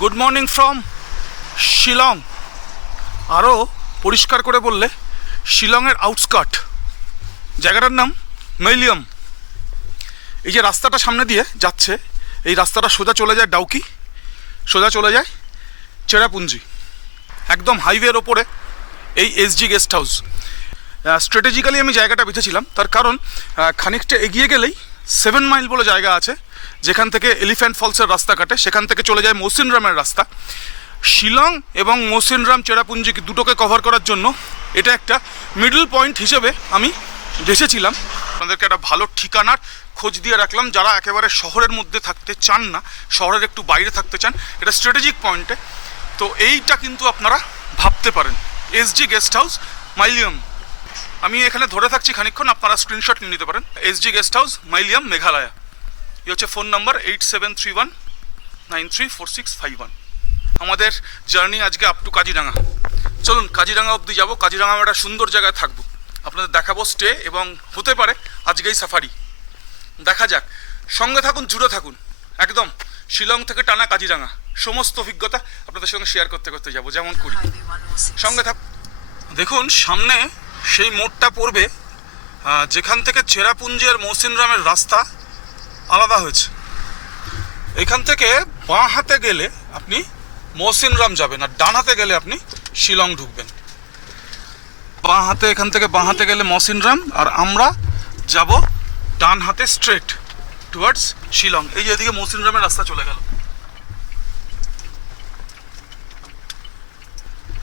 Good morning from Shillong. আরও পরিষ্কার করে বললে শিলংয়ের আউটস্কার্ট, জায়গাটার নাম মেইলিয়াম। এই যে রাস্তাটা সামনে দিয়ে যাচ্ছে, এই রাস্তাটা সোজা চলে যায় ডাউকি, সোজা চলে যায় চেরাপুঞ্জি, একদম হাইওয়ের ওপরে এই এসজি গেস্ট হাউস। স্ট্র্যাটেজিক্যালি আমি জায়গাটা বেছেছিলাম, তার কারণ খানিকটা এগিয়ে গেলেই 7 মাইল বলে জায়গা আছে, যেখান থেকে এলিফ্যান্ট ফলসের রাস্তা কাটে, সেখান থেকে চলে যায় মৌসিনরামের রাস্তা। শিলং এবং মৌসিনরাম চেরাপুঞ্জিকে দুটোকে কভার করার জন্য এটা একটা মিডল পয়েন্ট হিসেবে আমি বেছেছিলাম। আপনাদেরকে একটা ভালো ঠিকানার খোঁজ দিয়ে রাখলাম, যারা একেবারে শহরের মধ্যে থাকতে চান না, শহরের একটু বাইরে থাকতে চান, এটা স্ট্র্যাটেজিক পয়েন্টে। তো এইটা কিন্তু আপনারা ভাবতে পারেন, এসজি গেস্ট হাউস মাইলিয়াম। আমি এখানে ধরে থাকছি খানিকক্ষণ, আপনারা স্ক্রিনশট নিয়ে নিতে পারেন। SG guest house Mylliem, Meghalaya. এই হচ্ছে ফোন নাম্বার 8731934651। আমাদের জার্নি আজকে আপ টু কাজিরাঙা। চলুন কাজিরাঙা অবধি যাবো। কাজিরাঙা একটা সুন্দর জায়গায় থাকবো, আপনাদের দেখাবো স্টে, এবং হতে পারে আজকেই সাফারি। দেখা যাক, সঙ্গে থাকুন, জুড়ে থাকুন। একদম শিলং থেকে টানা কাজিরাঙা, সমস্ত অভিজ্ঞতা আপনাদের সঙ্গে শেয়ার করতে করতে যাবো, যেমন করি। সঙ্গে থাক। দেখুন সামনে সেই মোড়টা পড়বে যেখান থেকে চেরাপুঞ্জি আর মৌসিনরামের রাস্তা আলাদা হয়েছে। এখান থেকে বাঁ হাতে গেলে আপনি মৌসিনরাম যাবেন, আর ডান হাতে গেলে আপনি শিলং ঢুকবেন। বাঁ হাতে, এখান থেকে বাঁ হাতে গেলে মৌসিনরাম, আর আমরা যাব ডান হাতে স্ট্রেট টুয়ার্ডস শিলং। এই যে এদিকে মৌসিনরামের রাস্তা চলে গেল,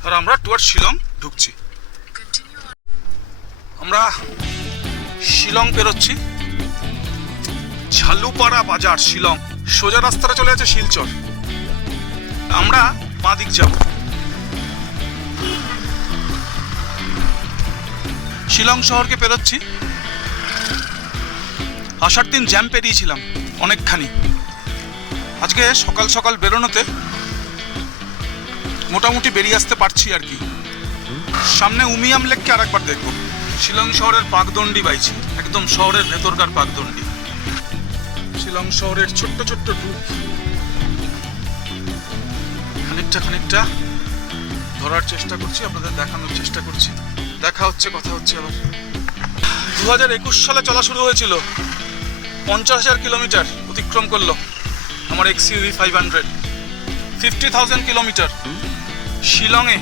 আর আমরা টুয়ার্ডস শিলং ঢুকছি। আমরা শিলং পেরোচ্ছি, ঝালুপাড়া বাজার শিলং। সোজা রাস্তাটা চলে যাচ্ছে শিলচর, আমরা বাঁ দিক যাব। শিলং শহরকে পেরোচ্ছি। আসার দিন জ্যাম পেরিয়েছিলাম অনেকখানি, আজকে সকাল সকাল বেরোনোতে মোটামুটি বেরিয়ে আসতে পারছি আর কি। সামনে উমিয়াম লেককে আরেকবার দেখব। শিলং শহরের পাকদণ্ডি বাইছি, একদম শহরের ভেতরকার পাকদণ্ডি। শিলং শহরের ছোট্ট ছোট্ট রূপ খানিকটা ধরার চেষ্টা করছি, আপনাদের দেখানোর চেষ্টা করছি। দেখা হচ্ছে, কথা হচ্ছে আবার। 2021 সালে চলা শুরু হয়েছিল, 50,000 কিলোমিটার অতিক্রম করলো আমার XUV 500। 50,000 কিলোমিটার শিলংয়ে।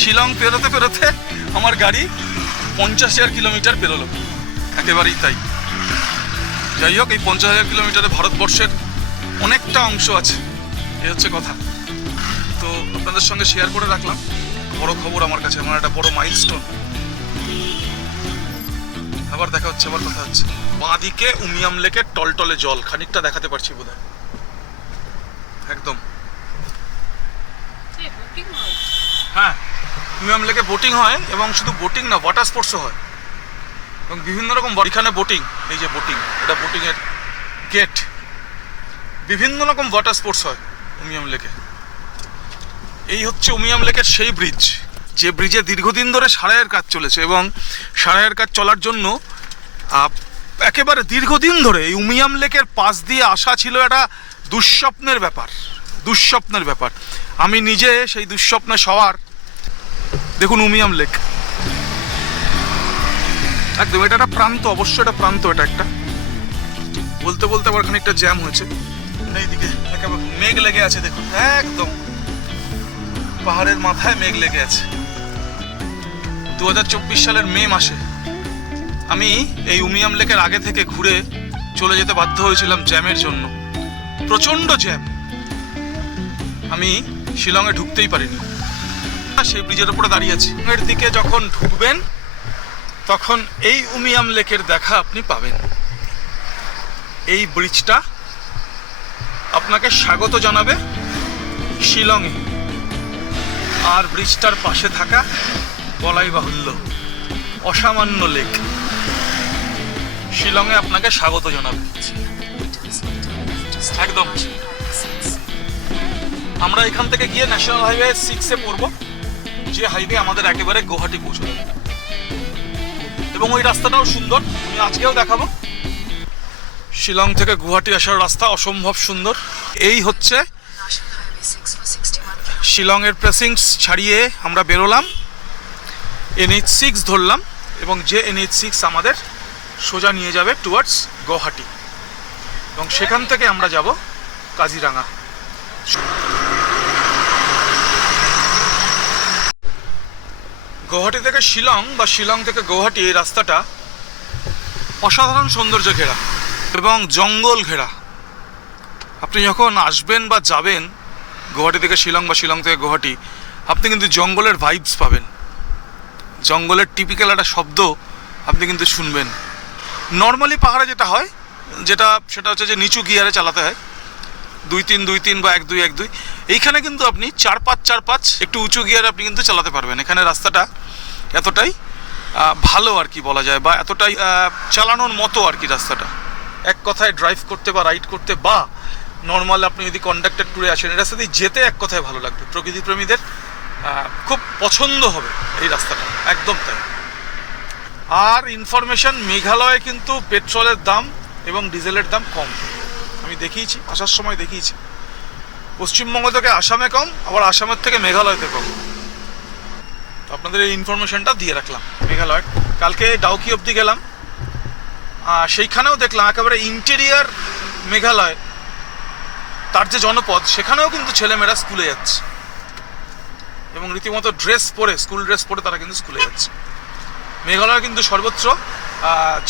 শিলং পেরোতে পেরোতে আমার গাড়ি 50,000 কিলোমিটার পেরোলো, একেবারেই তাই। যাই হোক, এই 50,000 কিলোমিটারে ভারতবর্ষের অনেকটা অংশ আছে, এই হচ্ছে কথা। তো আপনাদের সঙ্গে শেয়ার করে রাখলাম, বড় খবর আমার কাছে, আমার একটা বড় মাইলস্টোন। আবার দেখা হচ্ছে, আবার কথা হচ্ছে। বাঁদিকে উমিয়াম লেকের টলটলে জল, খানিকটা দেখাতে পারছি বোধহয়, একদম। হ্যাঁ, উমিয়াম লেকে বোটিং হয়, এবং শুধু বোটিং না, ওয়াটার স্পোর্টসও হয়, এবং বিভিন্ন রকম। এখানে বোটিং, এই যে বোটিং, এটা বোটিংয়ের গেট। বিভিন্ন রকম ওয়াটার স্পোর্টস হয় উমিয়াম লেকে। এই হচ্ছে উমিয়াম লেকের সেই ব্রিজ, যে ব্রিজে দীর্ঘদিন ধরে সারাইয়ের কাজ চলেছে, এবং সারাইয়ের কাজ চলার জন্য একেবারে দীর্ঘদিন ধরে এই উমিয়াম লেকের পাশ দিয়ে আসা ছিল একটা দুঃস্বপ্নের ব্যাপার। আমি নিজে সেই দুঃস্বপ্নে সবার। দেখুন উমিয়াম লেক, একদম এটা একটা প্রান্ত, অবশ্যই এটা প্রান্ত। এটা একটা বলতে বলতে আবার খানিকটা জ্যাম হয়েছে। এইদিকে একেবারে মেঘ লেগে আছে, দেখুন একদম পাহাড়ের মাথায় মেঘ লেগে আছে। 2024 সালের মে মাসে আমি এই উমিয়াম লেকের আগে থেকে ঘুরে চলে যেতে বাধ্য হয়েছিলাম জ্যামের জন্য, প্রচণ্ড জ্যাম। আমি শিলংয়ে ঢুকতেই পারিনি। সেই ব্রিজের উপরে দাঁড়িয়ে আছি। এর দিকে যখন ঢুকবেন তখন এই উমিয়াম লেকের দেখা আপনি পাবেন। এই ব্রিজটা আপনাকে স্বাগত জানাবে শিলংয়ে, আর ব্রিজটার পাশে থাকা বলাই বাহুল্য অসামান্য লেক শিলংয়ে আপনাকে স্বাগত জানাবে একদম। আমরা এখান থেকে গিয়ে ন্যাশনাল হাইওয়ে 6-এ পড়বো, যে হাইওয়ে আমাদের একেবারে গুয়াহাটি পৌঁছে দেবে। এবং ওই রাস্তাটাও সুন্দর, আমি আজকেও দেখাবো। শিলং থেকে গুয়াহাটি আসার রাস্তা অসম্ভব সুন্দর। এই হচ্ছে শিলংয়ের প্রেসিংস ছাড়িয়ে আমরা বেরোলাম, NH6 ধরলাম এবং যে NH6 আমাদের সোজা নিয়ে যাবে টুয়ার্ডস গুয়াহাটি এবং সেখান থেকে আমরা যাব কাজিরাঙা। গুয়াহাটি থেকে শিলং বা শিলং থেকে গুয়াহাটি এই রাস্তাটা অসাধারণ সৌন্দর্য ঘেরা এবং জঙ্গল ঘেরা। আপনি যখন আসবেন বা যাবেন গুয়াহাটি থেকে শিলং বা শিলং থেকে গুয়াহাটি, আপনি কিন্তু জঙ্গলের ভাইবস পাবেন, জঙ্গলের টিপিক্যাল একটা শব্দ আপনি কিন্তু শুনবেন। নর্মালি পাহাড়ে যেটা হয় সেটা হচ্ছে যে নিচু গিয়ারে চালাতে হয়, 2-3 2-3 বা 1-2 1-2। এইখানে কিন্তু আপনি 4-5 4-5 একটু উঁচু গিয়ারে আপনি কিন্তু চালাতে পারবেন। এখানে রাস্তাটা এতটাই ভালো আর কি বলা যায়, বা এতটাই চালানোর মতো আর কি রাস্তাটা। এক কথায় ড্রাইভ করতে বা রাইড করতে বা নর্মাল আপনি যদি কন্ডাক্টেড ট্যুরে আসেন, এই রাস্তা দিয়ে যেতে এক কথায় ভালো লাগবে। প্রকৃতিপ্রেমীদের খুব পছন্দ হবে এই রাস্তাটা, একদম তাই। আর ইনফরমেশন, মেঘালয়ে কিন্তু পেট্রোলের দাম এবং ডিজেলের দাম কম। আমি দেখিয়েছি, আসার সময় দেখিয়েছি। পশ্চিমবঙ্গ থেকে আসামে কম, আবার আসামের থেকে মেঘালয়তে কম। আপনাদের এই ইনফরমেশনটা দিয়ে রাখলাম। মেঘালয় কালকে ডাউকি অবধি গেলাম, সেইখানেও দেখলাম একেবারে ইন্টেরিয়ার মেঘালয়, তার যে জনপদ, সেখানেও কিন্তু ছেলেমেয়েরা স্কুলে যাচ্ছে এবং রীতিমতো ড্রেস পরে, স্কুল ড্রেস পরে তারা কিন্তু স্কুলে যাচ্ছে। মেঘালয় কিন্তু সর্বত্র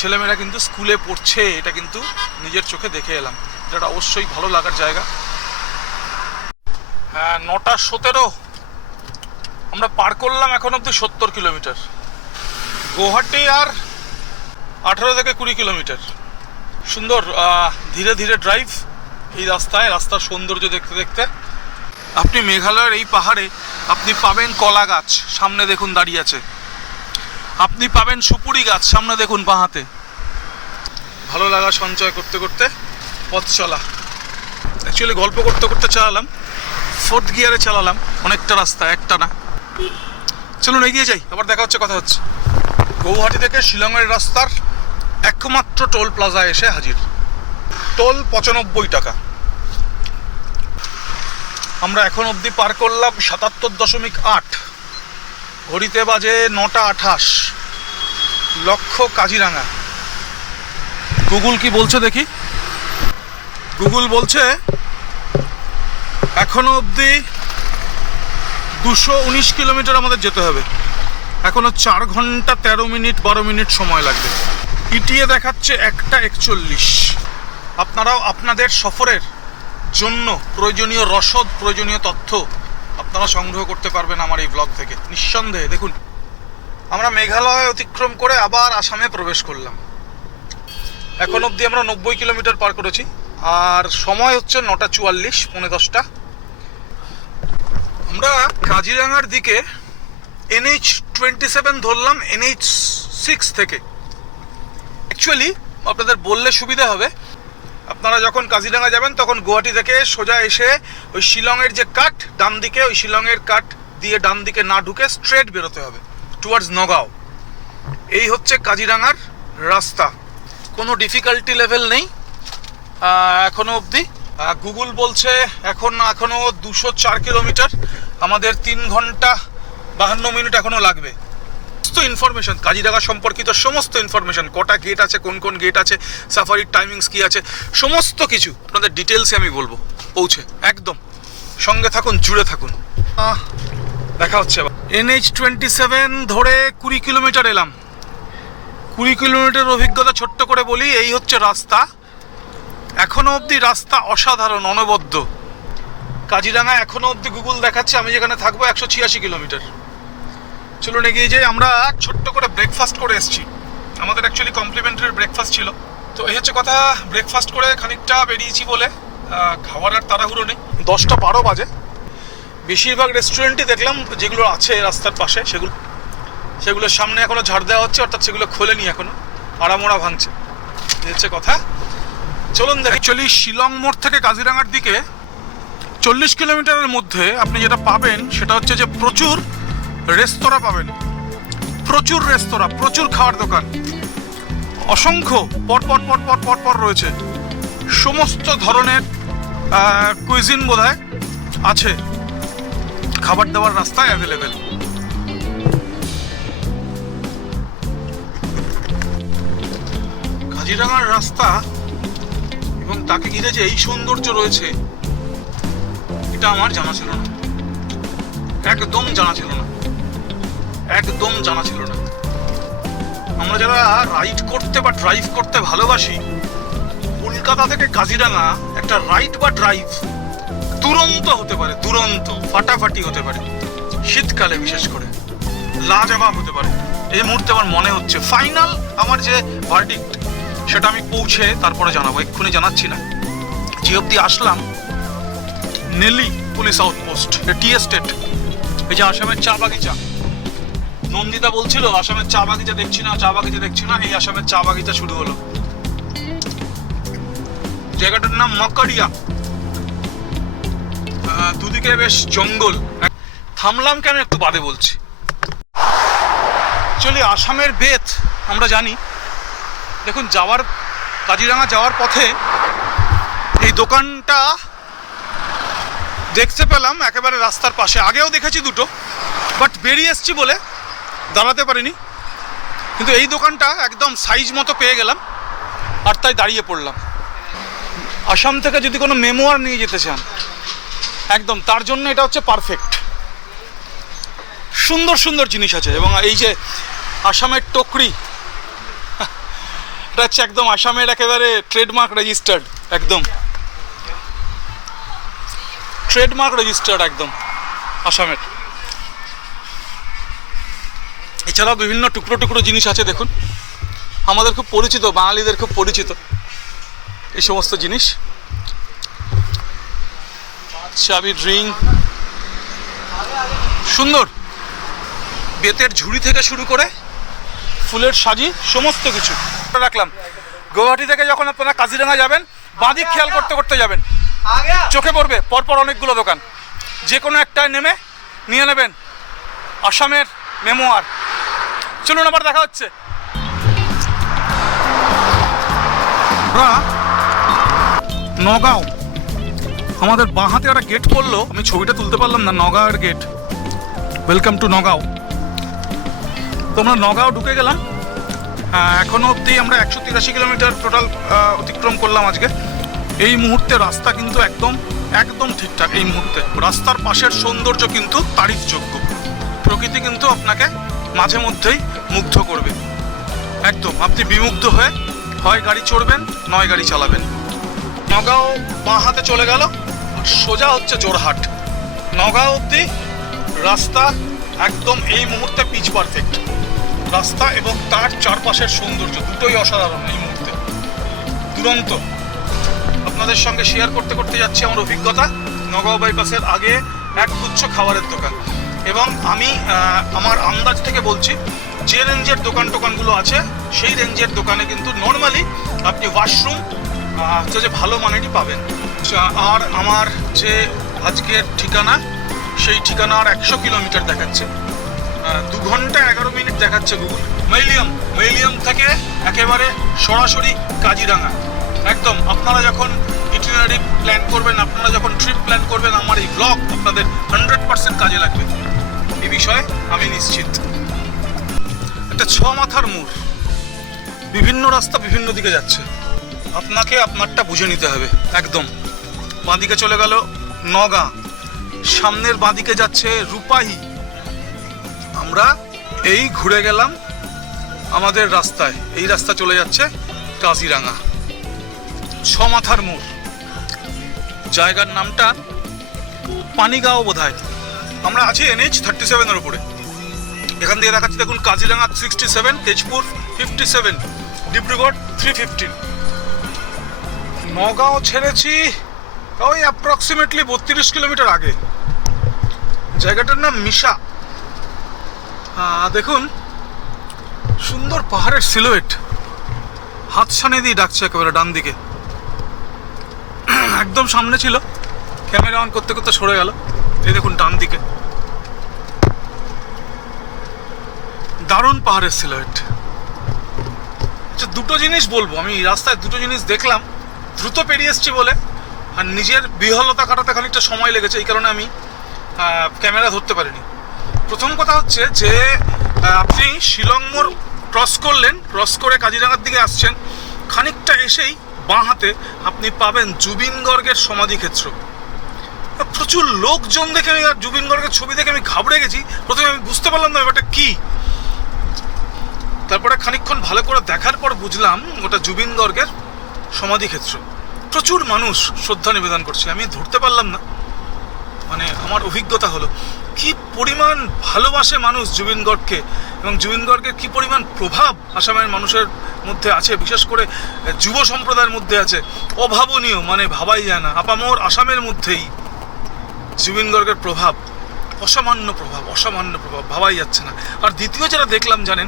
ছেলেমেয়েরা কিন্তু স্কুলে পড়ছে, এটা কিন্তু নিজের চোখে দেখে এলাম। এটা অবশ্যই ভালো লাগার জায়গা। হ্যাঁ, 9:17 আমরা পার করলাম এখন অবধি 70 কিলোমিটার। গুয়াহাটি আর 18 থেকে 20 কিলোমিটার। সুন্দর ধীরে ধীরে ড্রাইভ এই রাস্তায়, রাস্তার সৌন্দর্য দেখতে দেখতে। আপনি মেঘালয়ের এই পাহাড়ে আপনি পাবেন কলা গাছ, সামনে দেখুন দাঁড়িয়ে আছে। আপনি পাবেন সুপুরি গাছ, সামনে দেখুন বাঁহাতে। ভালো লাগা সঞ্চয় করতে করতে পথ চলা। অ্যাকচুয়ালি গল্প করতে করতে চালালাম, 4th গিয়ারে চালালাম অনেকটা রাস্তা, একটা না। চলুন এগিয়ে যাই, আবার দেখা হচ্ছে, কথা হচ্ছে। গুয়াহাটি থেকে শিলংয়ের রাস্তার একমাত্র টোল প্লাজা এসে হাজির। টোল 95 টাকা। আমরা এখন অবধি পার করলাম 77.8। ঘড়িতে বাজে 9:28। লক্ষ্য কাজিরাঙা। গুগল কি বলছে দেখি। গুগল বলছে এখনো অবধি 219 কিলোমিটার আমাদের যেতে হবে। এখনো 4 ঘন্টা 13 মিনিট 12 মিনিট সময় লাগবে। ইটিএ দেখাচ্ছে 1:41। আপনারাও আপনাদের সফরের জন্য প্রয়োজনীয় রসদ, প্রয়োজনীয় তথ্য আপনারা সংগ্রহ করতে পারবেন আমার এই ব্লগ থেকে, নিঃসন্দেহে। দেখুন, আমরা মেঘালয় অতিক্রম করে আবার আসামে প্রবেশ করলাম। এখন অবধি আমরা 90 কিলোমিটার পার করেছি, আর সময় হচ্ছে 9:44, 9:10। আমরা কাজিরাঙার দিকে NH27 ধরলাম NH6 থেকে। অ্যাকচুয়ালি আপনাদের বললে সুবিধা হবে, আপনারা যখন কাজিরাঙা যাবেন তখন গুয়াহাটি থেকে সোজা এসে ওই শিলংয়ের যে কাট ডান দিকে, ওই শিলংয়ের কাট দিয়ে ডান দিকে না ঢুকে স্ট্রেট বেরোতে হবে টুয়ার্ডস নগাঁও। এই হচ্ছে কাজিরাঙার রাস্তা, কোনো ডিফিকাল্টি লেভেল নেই এখনো অবধি। গুগল বলছে এখনো 204 কিলোমিটার, আমাদের 3 ঘন্টা 52 মিনিট এখনো লাগবে। সমস্ত ইনফরমেশন কাজিরাঙা সম্পর্কিত, সমস্ত ইনফরমেশন, কটা গেট আছে, কোন কোন গেট আছে, সাফারির টাইমিংস কি আছে, সমস্ত কিছু আপনাদের ডিটেলসে আমি বলবো পৌঁছে। একদম সঙ্গে থাকুন, জুড়ে থাকুন। দেখা হচ্ছে আবার। NH27 ধরে 20 কিলোমিটার এলাম। 20 কিলোমিটার অভিজ্ঞতা ছোট্ট করে বলি, এই হচ্ছে রাস্তা। এখনো অবধি রাস্তা অসাধারণ, অনবদ্য। কাজিরাঙা এখনো অবধি গুগল দেখাচ্ছে আমি যেখানে থাকবো 186 কিলোমিটার। চলুন এগিয়ে যাই। আমরা ছোট্ট করে ব্রেকফাস্ট করে এসেছি, আমাদের অ্যাকচুয়ালি কমপ্লিমেন্টারি ব্রেকফাস্ট ছিল। তো এই হচ্ছে কথা, ব্রেকফাস্ট করে খানিকটা বেরিয়েছি বলে খাওয়ার আর তাড়াহুড়ো নেই। 10:12 বাজে। বেশিরভাগ রেস্টুরেন্টই দেখলাম যেগুলো আছে রাস্তার পাশে, সেগুলোর সামনে এখনো ঝাড় দেওয়া হচ্ছে, অর্থাৎ সেগুলো খোলেনি এখনো, আড়ামোড়া ভাঙছে। এই হচ্ছে কথা। চলুন দেখি। অ্যাকচুয়ালি শিলং মোড় থেকে কাজিরাঙার দিকে 40 কিলোমিটারের মধ্যে আপনি যেটা পাবেন সেটা হচ্ছে যে প্রচুর রেস্তোরাঁ পাবেন, প্রচুর রেস্তোরাঁ, প্রচুর খাওয়ার দোকান, অসংখ্য পরপর রয়েছে। সমস্ত ধরনের কুইজিন বোধহয় আছে, খাবার দাবার রাস্তায় অ্যাভেলেবেল। কাজিরাঙার রাস্তা এবং তাকে ঘিরে যে এই সৌন্দর্য রয়েছে, এটা আমার জানা ছিল না, একদম জানা ছিল না, একদম জানা ছিল না। আমরা যারা রাইড করতে বা ড্রাইভ করতে ভালোবাসি, কলকাতা থেকে কাজিরাঙা একটা রাইড বা ড্রাইভ দুরন্ত হতে পারে, দুরন্ত, ফাটাফাটি হতে পারে, শীতকালে বিশেষ করে লাজবাব হতে পারে। এই মুহূর্তে আমার মনে হচ্ছে ফাইনাল আমার যে ভার্ডিক্ট সেটা আমি পৌঁছে তারপরে জানাবো, এক্ষুনি জানাচ্ছি না। যে অবধি আসলাম Nellie police outpost, tea estate, এই যে আসামের চা বাগিচা। নন্দিতা বলছিল আসামের চা বাগিচা দেখছি না, চা বাগিচা দেখছি না, এই আসামের চা বাগিচা শুরু হলো। জায়গাটার নাম মকড়িয়া, দুদিকে বেশ জঙ্গল। থামলাম কেন একটু বাদে বলছি। চলি আসামের বেত আমরা জানি। দেখুন, কাজিরাঙা যাওয়ার পথে এই দোকানটা দেখতে পেলাম একেবারে রাস্তার পাশে। আগেও দেখেছি দুটো, বাট বেরিয়ে এসছি বলে দাঁড়াতে পারিনি, কিন্তু এই দোকানটা একদম সাইজ মতো পেয়ে গেলাম আর তাই দাঁড়িয়ে পড়লাম। আসাম থেকে যদি কোনো মেমোয়ার নিয়ে যেতে চান, একদম তার জন্য এটা হচ্ছে পারফেক্ট। সুন্দর সুন্দর জিনিস আছে। এবং এই যে আসামের টকরি, এটা হচ্ছে একদম আসামের একেবারে ট্রেডমার্ক রেজিস্টার্ড, একদম ট্রেডমার্ক রেজিস্টার্ড একদম আসামের। এছাড়াও বিভিন্ন টুকরো টুকরো জিনিস আছে দেখুন, আমাদের খুব পরিচিত, বাঙালিদের খুব পরিচিত এই সমস্ত জিনিস। চাবি, ড্রিং, সুন্দর বেতের ঝুড়ি থেকে শুরু করে ফুলের সাজি, সমস্ত কিছু রাখলাম। গৌহাটি থেকে যখন আপনারা কাজিরাঙা যাবেন, বাঁদিক খেয়াল করতে করতে যাবেন, চোখে পড়বে পরপর অনেকগুলো দোকান, যে কোনো একটায় নেমে নিয়ে নেবেন আসামের মেমোয়ার। চলুন আবার দেখা হচ্ছে। নগাঁও, আমাদের বাঁ হাতে একটা গেট পড়লো, আমি ছবিটা তুলতে পারলাম না, নগাঁওয়ের গেট। Welcome to Nagaon. তো আমরা নগাঁও ঢুকে গেলাম। এখনও অবধি আমরা 183 কিলোমিটার টোটাল অতিক্রম করলাম আজকে। এই মুহূর্তে রাস্তা কিন্তু একদম একদম ঠিকঠাক। এই মুহূর্তে রাস্তার পাশের সৌন্দর্য কিন্তু তারিফযোগ্য। প্রকৃতি কিন্তু আপনাকে মাঝে মধ্যেই মুগ্ধ করবে, একদম আপনি বিমুগ্ধ হয়ে হয় গাড়ি চড়বেন নয় গাড়ি চালাবেন। নগাঁও বাঁ হাতে চলে গেল, সোজা হচ্ছে জোরহাট। নগাঁও অবধি রাস্তা একদম এই মুহূর্তে পিচ পারফেক্ট। রাস্তা এবং তার চারপাশের সৌন্দর্য দুটোই অসাধারণ এই মুহূর্তে, দুরন্ত। আপনাদের সঙ্গে শেয়ার করতে করতে যাচ্ছি আমার অভিজ্ঞতা। নগাঁও বাইপাসের আগে একগুচ্ছ খাবারের দোকান, এবং আমি আমার আন্দাজ থেকে বলছি যে রেঞ্জের টোকানগুলো আছে সেই রেঞ্জের দোকানে কিন্তু নর্মালি আপনি ওয়াশরুম যে ভালো মানেরই পাবেন। আর আমার যে আজকের ঠিকানা, সেই ঠিকানার 100 কিলোমিটার দেখাচ্ছে, 2 ঘন্টা 11 মিনিট দেখাচ্ছে গুগল। মেইলিয়াম থেকে একেবারে সরাসরি কাজিরাঙা। একদম আপনারা যখন ইটিনারি প্ল্যান করবেন, আপনারা যখন ট্রিপ প্ল্যান করবেন, আমার এই ব্লগ আপনাদের 100% কাজে লাগবে, এই বিষয়ে আমি নিশ্চিত। একটা 6 মাথার মোড়, বিভিন্ন রাস্তা বিভিন্ন দিকে যাচ্ছে, আপনাকে আপনারটা বুঝে নিতে হবে। একদম বাঁদিকে চলে গেল নগাঁ, সামনের বাঁদিকে যাচ্ছে রূপাহি। আমরা এই ঘুরে গেলাম আমাদের রাস্তায়, এই রাস্তা চলে যাচ্ছে কাজিরাঙা। 6 মাথার মোড়, জায়গার নামটা পানিগাঁও বোধহয়। আমরা আছি NH 37-এর উপরে। এখান থেকে দেখাচ্ছি দেখুন, কাজিরাঙা 67, তেজপুর 57, ডিব্রুগড় 315। নগাঁও ছেড়েছি ওই অ্যাপ্রক্সিমেটলি 32 কিলোমিটার আগে। জায়গাটার নাম মিশা। দেখুন সুন্দর পাহাড়ের সিলুয়েট, হাতছানি দিয়ে ডাকছে একেবারে ডান দিকে। একদম সামনে ছিল, ক্যামেরা অন করতে করতে সরে গেল। এই দেখুন ডান দিকে দারুণ পাহাড়ের সিলুয়েট। আচ্ছা, দুটো জিনিস বলবো আমি, রাস্তায় দুটো জিনিস দেখলাম দ্রুত পেরিয়ে এসেছি বলে আর নিজের বিহ্বলতা কাটাতে খানিকটা সময় লেগেছে, এই কারণে আমি ক্যামেরা ধরতে পারিনি। প্রথম কথা হচ্ছে যে আপনি শিলং মোড় ক্রস করলেন, ক্রস করে কাজিরাঙার দিকে আসছেন, খানিকটা এসেই বাঁ হাতে আপনি পাবেন জুবিন গর্গের সমাধিক্ষেত্র। প্রচুর লোকজন দেখে আমি, আর জুবিন গর্গের ছবি দেখে আমি ঘাবড়ে গেছি। প্রথমে আমি বুঝতে পারলাম না ব্যাপারটা কী, তারপরে খানিকক্ষণ ভালো করে দেখার পর বুঝলাম ওটা জুবিন গর্গের সমাধিক্ষেত্র। প্রচুর মানুষ শ্রদ্ধা নিবেদন করছে, আমি ধরতে পারলাম না। মানে আমার অভিজ্ঞতা হলো কি পরিমাণ ভালোবাসে মানুষ জুবিন গর্গকে, এবং জুবিন গর্গের কী পরিমাণ প্রভাব আসামের মানুষের মধ্যে আছে, বিশেষ করে যুব সম্প্রদায়ের মধ্যে আছে, অভাবনীয়, মানে ভাবাই যায় না। আপামর আসামের মধ্যেই জুবিন গর্গের প্রভাব, অসামান্য প্রভাব, অসামান্য প্রভাব, ভাবাই যাচ্ছে না। আর দ্বিতীয় যেটা দেখলাম জানেন,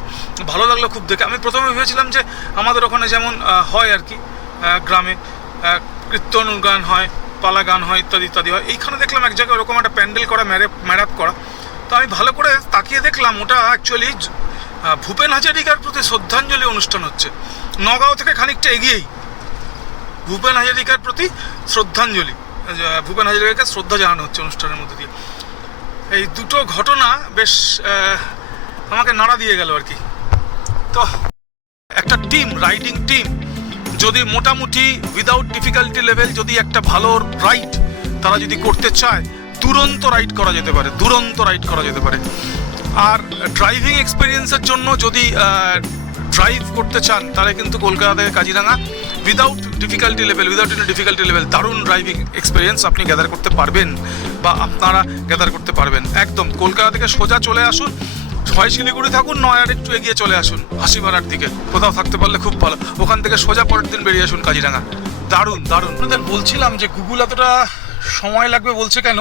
ভালো লাগলো খুব দেখে। আমি প্রথমে ভেবেছিলাম যে আমাদের ওখানে যেমন হয় আর কি, গ্রামে কীর্তন গান হয়, পালা গান হয়, ইত্যাদি ইত্যাদি হয়। এইখানে দেখলাম এক জায়গায় ওরকম একটা প্যান্ডেল করা, ম্যারাপ করা। তো আমি ভালো করে তাকিয়ে দেখলাম ওটা অ্যাকচুয়ালি ভূপেন হাজারিকার প্রতি শ্রদ্ধাঞ্জলি অনুষ্ঠান হচ্ছে। নগাঁও থেকে খানিকটা এগিয়েই ভূপেন হাজারিকার প্রতি শ্রদ্ধাঞ্জলি, ভূপেন হাজারিকাকে শ্রদ্ধা জানানো হচ্ছে অনুষ্ঠানের মধ্যে দিয়ে। এই দুটো ঘটনা বেশ আমাকে নাড়া দিয়ে গেল আর কি। তো একটা টিম, রাইডিং টিম যদি মোটামুটি উইদাউট ডিফিকাল্টি লেভেল যদি একটা ভালো রাইড তারা যদি করতে চায়, দুরন্ত রাইড করা যেতে পারে, দুরন্ত রাইড করা যেতে পারে। আর ড্রাইভিং এক্সপিরিয়েন্সের জন্য যদি ড্রাইভ করতে চান, তাহলে কিন্তু কলকাতা থেকে কাজিরাঙা উইদাউট ডিফিকাল্টি লেভেল দারুণ ড্রাইভিং এক্সপিরিয়েন্স আপনি গ্যাদার করতে পারবেন, বা আপনারা গ্যাদার করতে পারবেন। একদম কলকাতা থেকে সোজা চলে আসুন, হয় শিলিগুড়ি থাকুন, নয় আর একটু এগিয়ে চলে আসুন হাসিমারার দিকে, কোথাও থাকতে পারলে খুব ভালো। ওখান থেকে সোজা পরের দিন বেরিয়ে আসুন কাজিরাঙা। দারুণ দারুণ। আপনাদের বলছিলাম যে গুগল এতটা সময় লাগবে বলছে কেন,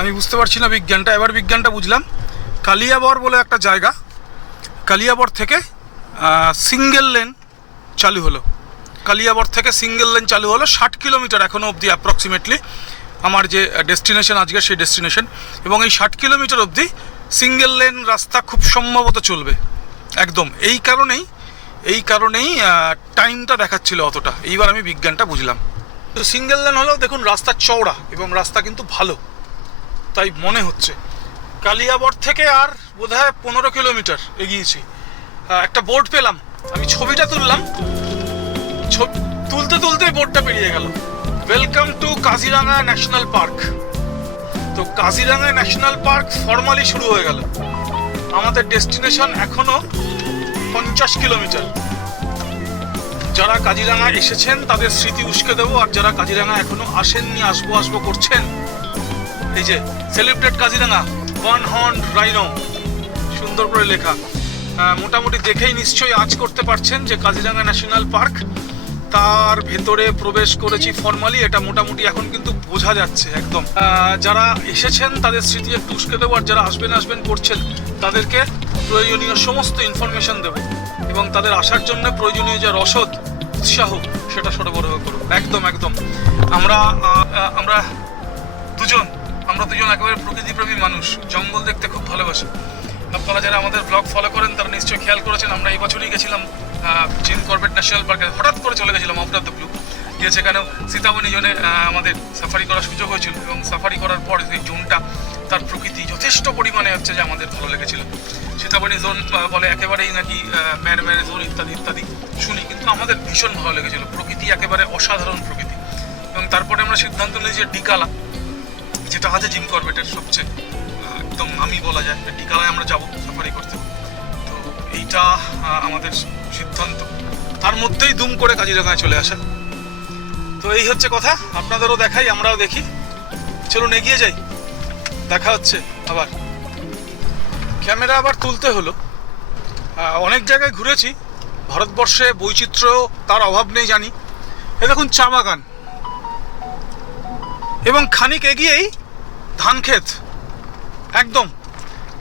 আমি বুঝতে পারছি না বিজ্ঞানটা। এবার বিজ্ঞানটা বুঝলাম। কালিয়াবর বলে একটা জায়গা, কালিয়াবর থেকে সিঙ্গেল লেন চালু হলো, কালিয়াবর থেকে সিঙ্গেল লেন চালু হলো। 60 কিলোমিটার এখনও অবধি অ্যাপ্রক্সিমেটলি আমার যে ডেস্টিনেশন আজকে, সেই ডেস্টিনেশন। এবং এই 60 কিলোমিটার অবধি সিঙ্গেল লেন রাস্তা খুব সম্ভবত চলবে একদম। এই কারণেই টাইমটা দেখাচ্ছিল অতটা। এইবার আমি বিজ্ঞানটা বুঝলাম। তো সিঙ্গেল লেন হলেও দেখুন রাস্তা চওড়া এবং রাস্তা কিন্তু ভালো, তাই মনে হচ্ছে। কালিয়াবর থেকে আর বোধহয় 15 কিলোমিটার এগিয়েছি। একটা বোর্ড পেলাম, আমি ছবিটা তুললাম, তুলতে তুলতে বোর্ডটা পেরিয়ে গেল, welcome to Kaziranga national park. তো কাজিরাঙা ন্যাশনাল পার্ক ফর্মালি শুরু হয়ে গেল। আমাদের ডেস্টিনেশন এখনো 50 কিলোমিটার। যারা কাজিরাঙা এসেছেন তাদের স্মৃতি উস্কে দেবো, আর যারা কাজিরাঙা এখনো আসেননি, আসবো করছেন, এই যে celebrate Kaziranga, one horn rhino, সুন্দর করে লেখা। মোটামুটি দেখেই নিশ্চয়ই আঁচ করতে পারছেন যে কাজিরাঙা ন্যাশনাল পার্ক, তার ভেতরে প্রবেশ করেছি ফর্মালি। এটা মোটামুটি এখন কিন্তু বোঝা যাচ্ছে একদম। যারা এসেছেন তাদের স্মৃতি একটু উস্কে দেবো, আর যারা আসবেন করছেন তাদেরকে প্রয়োজনীয় সমস্ত ইনফরমেশন দেবো, এবং তাদের আসার জন্য প্রয়োজনীয় যে রসদ, উৎসাহ, সেটা সরবরাহ করবো। একদম আমরা দুজন একেবারে প্রকৃতিপ্রেমী মানুষ, জঙ্গল দেখতে খুব ভালোবাসি। আপনারা যারা আমাদের ব্লগ ফলো করেন তারা নিশ্চয়ই খেয়াল করেছেন, আমরা এই বছরই গেছিলাম জিম করবেট ন্যাশনাল পার্কে। হঠাৎ করে চলে গেছিলাম আউট অফ দ্য ব্লু, গিয়ে সেখানেও সীতাবনী জোনে আমাদের সাফারি করার সুযোগ হয়েছিল, এবং সাফারি করার পর সেই জোনটা, তার প্রকৃতি যথেষ্ট পরিমাণে হচ্ছে যে আমাদের ভালো লেগেছিল। সীতাবনী জোন বলে একেবারেই নাকি মেরে জোন ইত্যাদি শুনি, কিন্তু আমাদের ভীষণ ভালো লেগেছিল। প্রকৃতি একেবারে অসাধারণ প্রকৃতি। এবং তারপরে আমরা সিদ্ধান্ত নিই যে ডিকালা, যেটা আছে জিম করবেটের সবচেয়ে একদম নামই বলা যায়, ডিকালায় আমরা যাবো সাফারি করতে। তো এইটা আমাদের সিদ্ধান্ত, তার মধ্যেই দুম করে কাজিরাঙায় চলে আসা। তো এই হচ্ছে কথা, আপনাদেরও দেখাই, আমরাও দেখি। চলুন এগিয়ে যাই, দেখা হচ্ছে আবার। ক্যামেরা আবার তুলতে হলো। অনেক জায়গায় ঘুরেছি ভারতবর্ষে, বৈচিত্র্য তার অভাব নেই জানি। এ দেখুন চা বাগান, এবং খানিক এগিয়েই ধান ক্ষেত। একদম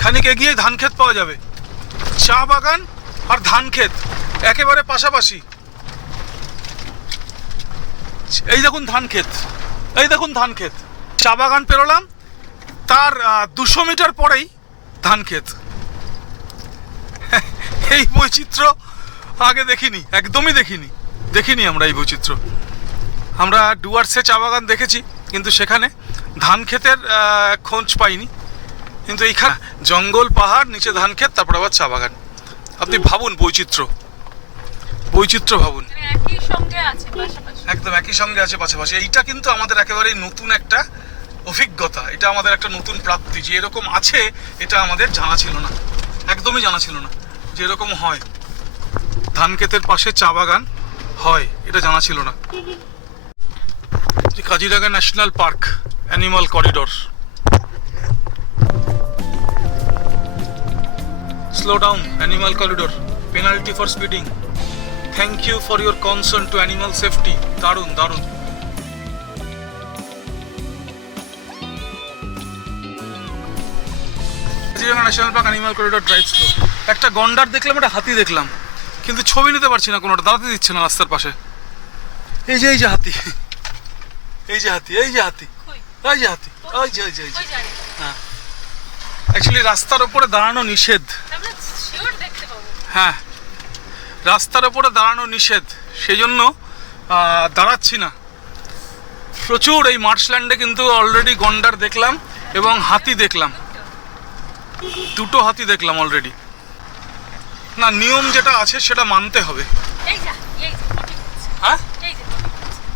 খানিক এগিয়েই ধান ক্ষেত পাওয়া যাবে। চা বাগান আর ধান ক্ষেত একেবারে পাশাপাশি। এই দেখুন ধান ক্ষেত, চা বাগান পেরোলাম, তার 200 মিটার পরেই ধান ক্ষেত। এই বৈচিত্র্য আগে দেখিনি, একদমই দেখিনি আমরা এই বৈচিত্র্য। আমরা ডুয়ার্সে চা বাগান দেখেছি, কিন্তু সেখানে ধান ক্ষেতের খোঁজ পাইনি। কিন্তু এইখানে জঙ্গল, পাহাড়, নিচে ধান ক্ষেত, তারপর আবার চা বাগান। আপনি ভাবুন বৈচিত্র্য ভাবুন, একদম একই সঙ্গে আছে পাশাপাশি। এইটা কিন্তু আমাদের একেবারেই নতুন একটা অভিজ্ঞতা, এটা আমাদের একটা নতুন প্রাপ্তি যে এরকম আছে। এটা আমাদের জানা ছিল না, একদমই জানা ছিল না যে এরকম হয়, ধান ক্ষেতের পাশে চা বাগান হয়, এটা জানা ছিল না। Kaziranga national park animal corridor. Slow down animal corridor, penalty for speeding, thank you for your concern to animal safety. দারুণ দারুণ। Kaziranga national park animal corridor drive slow. একটা গন্ডার দেখলাম, একটা হাতি দেখলাম, কিন্তু ছবি নিতে পারছি না, কোনোটা দাঁড়াতে দিচ্ছে না রাস্তার পাশে। এই যে হাতি, এই যে হাতি, এই যে হাতি, এই যে হাতি, ওই যে হ্যাঁ, অ্যাকচুয়ালি রাস্তার ওপরে দাঁড়ানো নিষেধ। হ্যাঁ, রাস্তার ওপরে দাঁড়ানো নিষেধ, সেই জন্য দাঁড়াচ্ছি না। প্রচুর এই মার্শল্যান্ডে কিন্তু অলরেডি গন্ডার দেখলাম এবং হাতি দেখলাম, দুটো হাতি দেখলাম অলরেডি। না, নিয়ম যেটা আছে সেটা মানতে হবে। হ্যাঁ,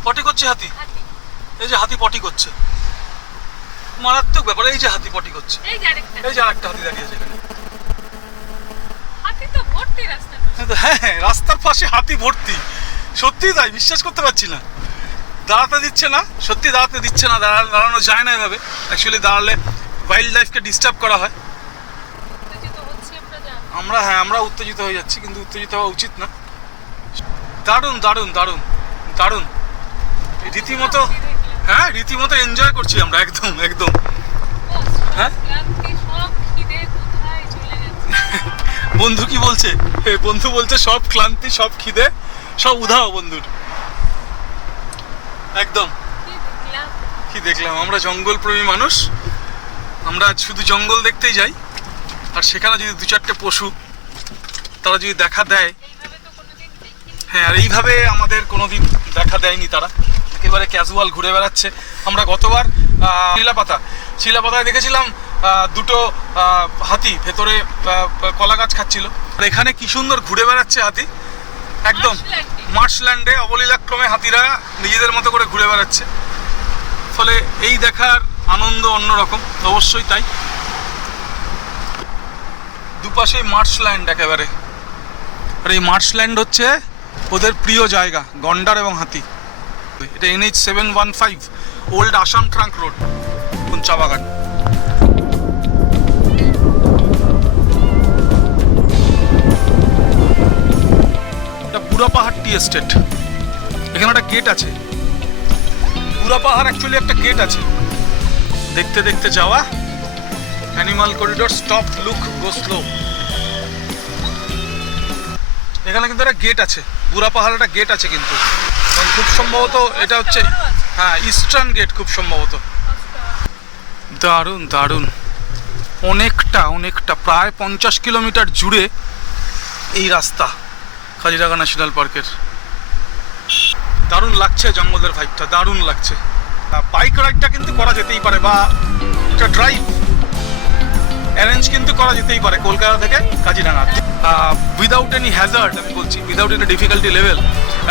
পটি করছে হাতি, এই যে হাতি পটি করছে, মারাত্মক ব্যাপার। এই যে হাতি পটি করছে, এই যে আরেকটা হাতি দাঁড়িয়ে আছে এখানে। হ্যাঁ, রাস্তার পাশে হাতি ভর্তি, সত্যি তাই, বিশ্বাস করতে পারছি না। দাঁড়াতে দিচ্ছে না, সত্যি দাঁড়াতে দিচ্ছে না, দাঁড়ানো যায় না এভাবে। অ্যাকচুয়ালি দাঁড়ালে ওয়াইল্ড লাইফকে ডিস্টার্ব করা হয়। আমরা উত্তেজিত হয়ে যাচ্ছি, কিন্তু উত্তেজিত হওয়া উচিত না। দারুণ দারুণ দারুণ দারুণ, রীতিমতো, হ্যাঁ রীতিমতো এনজয় করছি আমরা, একদম একদম। হ্যাঁ, বন্ধু কি বলছে? বন্ধু বলছে সব ক্লান্তি, সব খিদে, সব উধাও বন্ধুর। একদম। কি দেখলাম? আমরা জঙ্গল প্রেমী মানুষ, আমরা শুধু জঙ্গল দেখতেই যাই। আর সেখানে যদি দু চারটে পশু তারা যদি দেখা দেয়, হ্যাঁ, আর এইভাবে আমাদের কোনোদিন দেখা দেয়নি, তারা একেবারে ক্যাজুয়াল ঘুরে বেড়াচ্ছে। আমরা গতবার শিলাপাতায় দেখেছিলাম দুটো হাতি ভেতরে কলা গাছ খাচ্ছিল। এখানে কি সুন্দর ঘুরে বেড়াচ্ছে হাতি, একদম মার্শল্যান্ডে অবলীলাক্রমে হাতিরা নিজেদের মতো করে ঘুরে বেড়াচ্ছে। ফলে এই দেখার আনন্দ অন্যরকম, অবশ্যই তাই। দুপাশে মার্শল্যান্ড একেবারে, আর এই মার্শল্যান্ড হচ্ছে ওদের প্রিয় জায়গা, গন্ডার এবং হাতি। এটা NH 715 old Assam trunk road, চা বাগান। এটা বুড়াপাহাড় টি এস্টেট। এখানে একটা গেট আছে, বুড়াপাহাড় অ্যাকচুয়ালি একটা গেট আছে। দেখতে দেখতে যাওয়া। অ্যানিমাল করিডোর, স্টপ, লুক, গো স্লো। এখানে কিন্তু একটা গেট আছে, বুড়াপাহাড় একটা গেট আছে, কিন্তু খুব সম্ভবত এটা হচ্ছে, হ্যাঁ, ইস্টার্ন গেট খুব সম্ভবত। দারুণ দারুণ, অনেকটা প্রায় 50 কিলোমিটার জুড়ে এই রাস্তা কাজিরাঙ্গা ন্যাশনাল পার্কের। দারুণ লাগছে, জঙ্গলের ভাইবটা দারুণ লাগছে। বাইক রাইডটা কিন্তু করা যেতেই পারে, বা একটা ড্রাইভ অ্যারেঞ্জ কিন্তু করা যেতেই পারে কলকাতা থেকে কাজিরাঙ্গা, উইদাউট এনি হ্যাজার্ড। আমি বলছি উইদাউট এনি ডিফিকাল্টি লেভেল,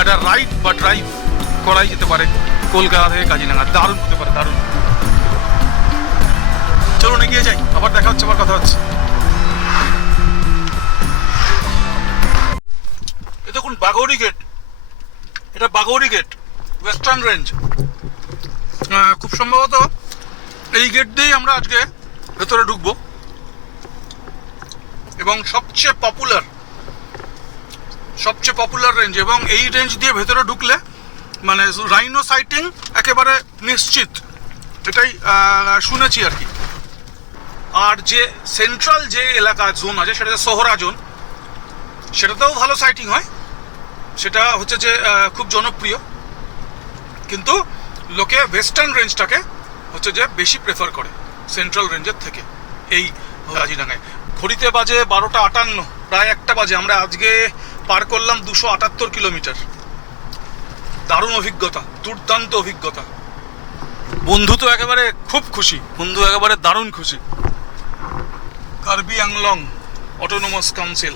একটা রাইড বা ড্রাইভ করাই যেতে পারে কলকাতা থেকে কাজিরাঙ্গা। দারুণ হতে পারে, দারুণ। চলুন এগিয়ে যাই, আবার দেখা হচ্ছে, আবার কথা হচ্ছে। এ দেখুন বাঘৌরি গেট, এটা বাঘৌরি গেট, ওয়েস্টার্ন রেঞ্জ। খুব সম্ভবত এই গেট দিয়েই আমরা আজকে ভেতরে ঢুকবো। এবং সবচেয়ে পপুলার রেঞ্জ, এবং এই রেঞ্জ দিয়ে ভেতরে ঢুকলে মানে রাইনো সাইটিং একেবারে নিশ্চিত, এটাই শুনেছি আর কি। আর যে সেন্ট্রাল যে এলাকা জোন আছে, সেটা সোহরা জোন, সেটাতেও ভালো সাইটিং হয়, সেটা হচ্ছে যে খুব জনপ্রিয়। কিন্তু লোকে ওয়েস্টার্ন রেঞ্জটাকে হচ্ছে যে বেশি প্রেফার করে সেন্ট্রাল রেঞ্জের থেকে এই কাজিরাঙ্গায়। ঘড়িতে বাজে 12টা 58, প্রায় 1টা বাজে। আমরা আজকে পার করলাম 278 কিলোমিটার। দারুণ অভিজ্ঞতা, দুর্দান্ত অভিজ্ঞতা। বন্ধু তো একেবারে খুব খুশি, বন্ধু একেবারে দারুণ খুশি। কার্বি আংলং অটোনোমাস কাউন্সিল,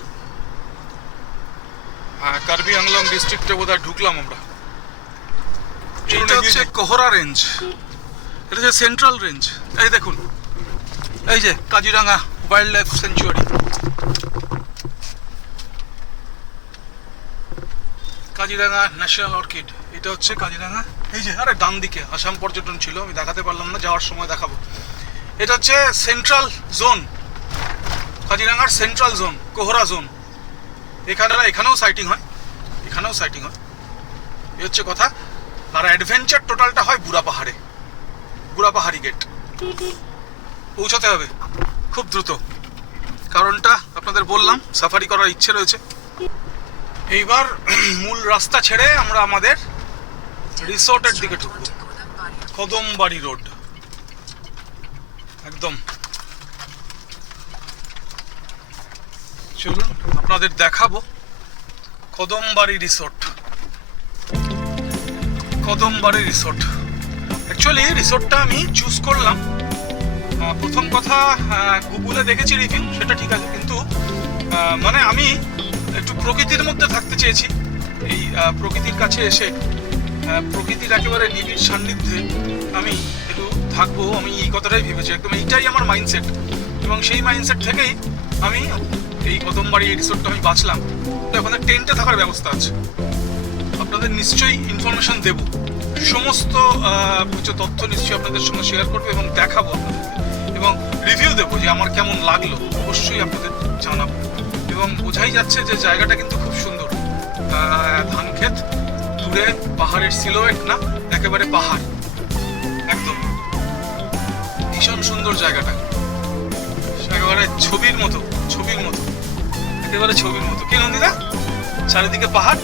হ্যাঁ কার্বি আংলং ডিস্ট্রিক্টে বোধহয় ঢুকলাম আমরা। এটা হচ্ছে কোহরা রেঞ্জ, এটা হচ্ছে সেন্ট্রাল রেঞ্জ। এই দেখুন, এই যে Kaziranga wild life sanctuary, Kaziranga national orchid, এটা হচ্ছে কাজিরাঙ্গা। এই যে আরে ডান দিকে আসাম পর্যটন ছিল, আমি দেখাতে পারলাম না, যাওয়ার সময় দেখাবো। এটা হচ্ছে সেন্ট্রাল জোন, কাজিরাঙ্গার সেন্ট্রাল জোন, কোহরা জোন। এখানেও সাইটিং হয়, এখানেও সাইটিং হয়, এই হচ্ছে কথা। আর অ্যাডভেঞ্চার টোটালটা হয় বুড়াপাহাড়ে, বুড়াপাহাড়ি গেট পৌঁছাতে হবে খুব দ্রুত। কারণটা আপনাদের বললাম, সাফারি করার ইচ্ছে রয়েছে। এইবার মূল রাস্তা ছেড়ে আমরা আমাদের রিসোর্টের দিকে ঢুকবো, কদমবাড়ি রোড একদম। চলুন আপনাদের দেখাবো Kadambari resort. Kadambari resort, actually রিসোর্টটা আমি চুজ করলাম, প্রথম কথা গুগলে দেখেছি রিভিউ, সেটা ঠিক আছে, কিন্তু মানে আমি একটু প্রকৃতির মধ্যে থাকতে চেয়েছি। এই প্রকৃতির কাছে এসে, প্রকৃতির একেবারে নিবিড় সান্নিধ্যে আমি একটু থাকবো, আমি এই কথাটাই ভেবেছি, একদম এইটাই আমার মাইন্ডসেট। এবং সেই মাইন্ডসেট থেকেই আমি এই কদমবাড়ি এই রিসোর্টটা আমি বাছলাম। তো ওখানে টেন্টে থাকার ব্যবস্থা আছে, আপনাদের নিশ্চয়ই ইনফরমেশন দেব, সমস্ত কিছু তথ্য নিশ্চয়ই আপনাদের সঙ্গে শেয়ার করবো এবং দেখাবো আপনাদেরকে, এবং রিভিউ দেবো যে আমার কেমন লাগলো, অবশ্যই আপনাদের জানাবো। এবং বোঝাই যাচ্ছে যে জায়গাটা কিন্তু খুব সুন্দর, ধান ক্ষেত, দূরে পাহাড়ের সিলোয়েট না, একেবারে পাহাড় একদম, ভীষণ সুন্দর জায়গাটা, একেবারে ছবির মতো, ছবির মতো, একেবারে ছবির মতো। কি নন্দিতা, চারিদিকে পাহাড়,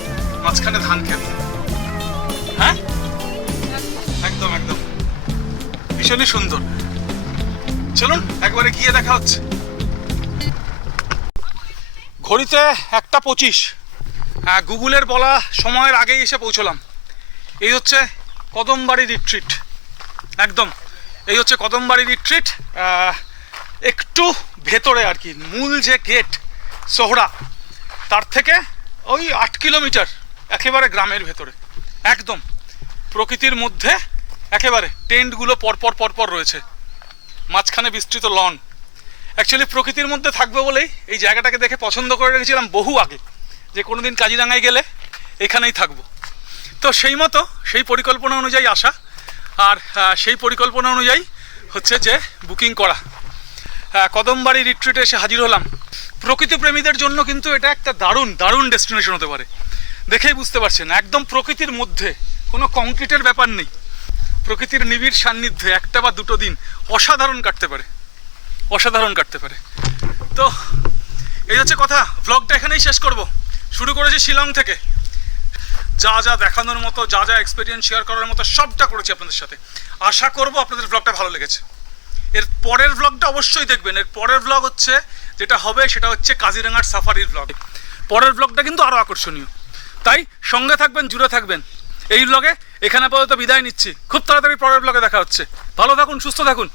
মাঝখানে ধান ক্ষেত, হ্যাঁ একদম একদম ভীষণই সুন্দর। চলুন একবারে গিয়ে দেখা হচ্ছে। ঘড়িতে 1:25, গুগলের বলা সময়ের আগেই এসে পৌঁছলাম। এই হচ্ছে কদমবাড়ি রিট্রিট, একদম এই হচ্ছে কদমবাড়ি রিট্রিট। একটু ভেতরে আর কি, মূল যে গেট সোহরা, তার থেকে ওই 8 কিলোমিটার একেবারে গ্রামের ভেতরে, একদম প্রকৃতির মধ্যে, একেবারে টেন্টগুলো পরপর পরপর রয়েছে, মাঝখানে বিস্তৃত লন। অ্যাকচুয়ালি প্রকৃতির মধ্যে থাকবে বলেই এই জায়গাটাকে দেখে পছন্দ করে রেখেছিলাম বহু আগে, যে কোনো দিন কাজিরাঙ্গায় গেলে এখানেই থাকবো। তো সেই মতো সেই পরিকল্পনা অনুযায়ী আসা, আর সেই পরিকল্পনা অনুযায়ী হচ্ছে যে বুকিং করা। কদমবাড়ি রিট্রিটে এসে হাজির হলাম। প্রকৃতিপ্রেমীদের জন্য কিন্তু এটা একটা দারুণ দারুণ ডেস্টিনেশন হতে পারে, দেখেই বুঝতে পারছেন, একদম প্রকৃতির মধ্যে, কোনো কংক্রিটের ব্যাপার নেই, প্রকৃতির নিবিড় সান্নিধ্যে একটা বা দুটো দিন অসাধারণ কাটতে পারে, অসাধারণ কাটতে পারে। তো এই হচ্ছে কথা, ভ্লগটা এখানেই শেষ করব। শুরু করেছি শিলং থেকে, যা যা দেখানোর মতো, যা যা এক্সপিরিয়েন্স শেয়ার করার মতো সবটা করেছি আপনাদের সাথে। আশা করব আপনাদের ভ্লগটা ভালো লেগেছে। এর পরের ভ্লগটা অবশ্যই দেখবেন। এর পরের ভ্লগ হচ্ছে যেটা হবে, সেটা হচ্ছে কাজিরাঙ্গার সাফারির ভ্লগ। পরের ভ্লগটা কিন্তু আরও আকর্ষণীয়, তাই সঙ্গে থাকবেন, জুড়ে থাকবেন। এই ভ্লগে এখানে আপাতত বিদায় নিচ্ছি, খুব তাড়াতাড়ি পরের ভ্লগে দেখা হচ্ছে। ভালো থাকুন, সুস্থ থাকুন।